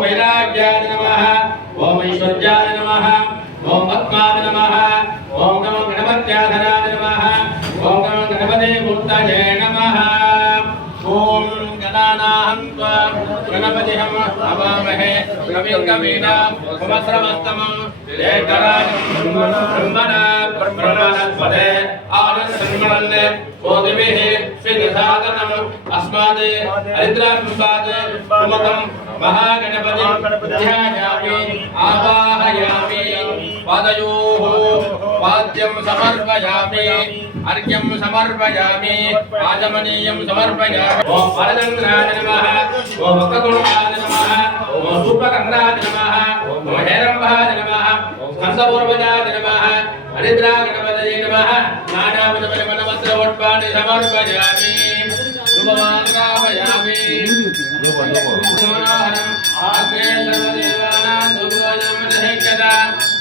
వైరాగ్యాయ నమ ఓం ఐశ్వర్యాయ నమ ఓం పద్మాయ నమ ఓం నమ గణపత్యాధరాయ నమ ఓం నమ గణపతే మూర్తయే నమ ఓం గణానాహం గణపతి హం అవామహే కవిం కవీనాం ఉపమస్రమస్తమం ఏకరాజం బ్రహ్మణా బ్రహ్మణస్పదే ఆనందన్మన్నే కోదిభిః స్విదసాదనం అస్మాద్ హరిద్రాంబాద్ సుమతం మహాగణపతి ధ్యాయామి ఆవాహయామి పాదయోః వాద్యం సమర్పయామి అర్ఘ్యం సమర్పయామి ఆచమనీయం సమర్పయామి ఓం వరదంద్రాయ నమః ఓం వక్రతుండాయ నమః ఓం సూపకర్ణాయ నమః ఓం హేరంబాయ నమః ఓం స్కందపూర్వజాయ నమః హరిద్రా గణపతయే నమః నానావిధ పరిమళవస్త్రవట్పాణి సమర్పయామి శుభమాగ్రాపయామి మనోహరం ఆగ్నే సర్వదేవానాం ధూపవనం దహికదా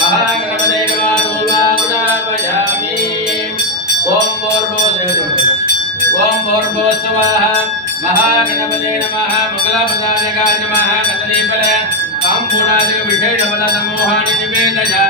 మహాగణపతయే నమః ధూపావనాపయామి ఓం భూర్భువస్సువః ఓం మహాగణపతే నమః మంగళప్రదాయకాయ నమః. కదలీఫల. సమూహాన్ని నివేదయామి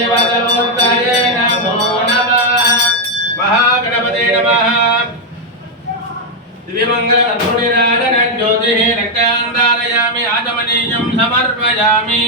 శ్రీవరమూర్తయే నమో నమః. మహాగణపతే నమః. దివ్యమంగళకర్ణునిరాజన జ్యోతిః రక్తాందారయామి ఆచమనీయం సమర్పయామి.